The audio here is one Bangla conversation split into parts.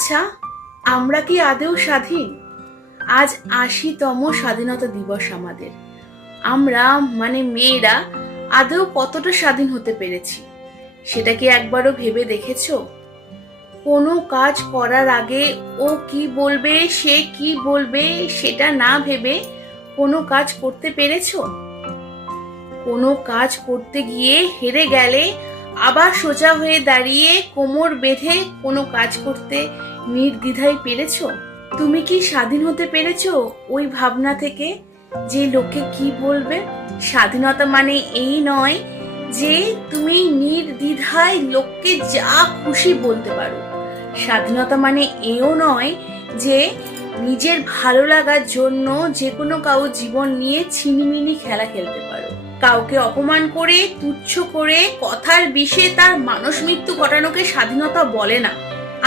আচ্ছা, আমরা কি আদৌ স্বাধীন? আজ ৮০তম স্বাধীনতা দিবস আমাদের। আমরা মানে মেয়েরা আদৌ কতটা স্বাধীন হতে পেরেছি সেটা কি একবারও ভেবে দেখেছো? কোনো কাজ করার আগে ও কি বলবে, সে কি বলবে সেটা না ভেবে কোনো কাজ করতে পেরেছো? কোনো কাজ করতে গিয়ে হেরে গেলে আবার সোজা হয়ে দাঁড়িয়ে কোমর বেঁধে কোনো কাজ করতে নির্দ্বিধায় পেরেছো? তুমি কি স্বাধীন হতে পেরেছো ওই ভাবনা থেকে যে লোকে কি বলবে? স্বাধীনতা মানে এই নয় যে তুমি নির্দ্বিধায় লোককে যা খুশি বলতে পারো। স্বাধীনতা মানে এও নয় যে নিজের ভালো লাগার জন্য যে কোনো কারো জীবন নিয়ে ছিনিমিনি খেলা খেলতে পারো। কাউকে অপমান করে, তুচ্ছ করে, কথার বিষে তার মানস মৃত্যু ঘটানোকে স্বাধীনতা বলে না।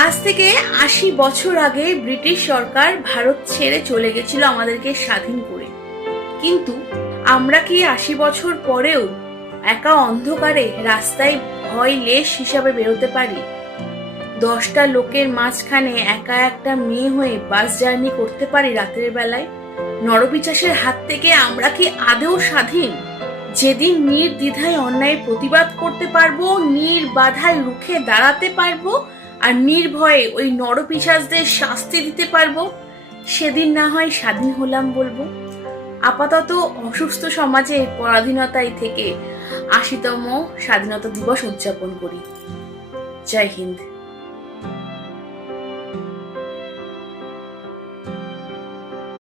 আজ থেকে ৮০ বছর আগে ব্রিটিশ সরকার ভারত ছেড়ে চলে গেছিল আমাদেরকে স্বাধীন করে। কিন্তু আমরা কি ৮০ বছর পরেও একা অন্ধকারে রাস্তায় ভয় লেশ হিসাবে বেরোতে পারি? ১০টা লোকের মাঝখানে একা একটা মেয়ে হয়ে বাস জার্নি করতে পারি রাতের বেলায়? নরপিশাচের হাত থেকে আমরা কি আদৌ স্বাধীন? যেদিন নির্দ্বিধায় অন্যায় প্রতিবাদ করতে পারবো, নির্বাধায় রুখে দাঁড়াতে পারবো, আর নির্ভয়ে ওই নরপিশাচদের শাস্তি দিতে পারবো, সেদিন না হয় স্বাধীন হলাম বলবো। আপাতত অসুস্থ সমাজে পরাধীনতায় থেকে ৮০তম স্বাধীনতা দিবস উদযাপন করি। জয় হিন্দ।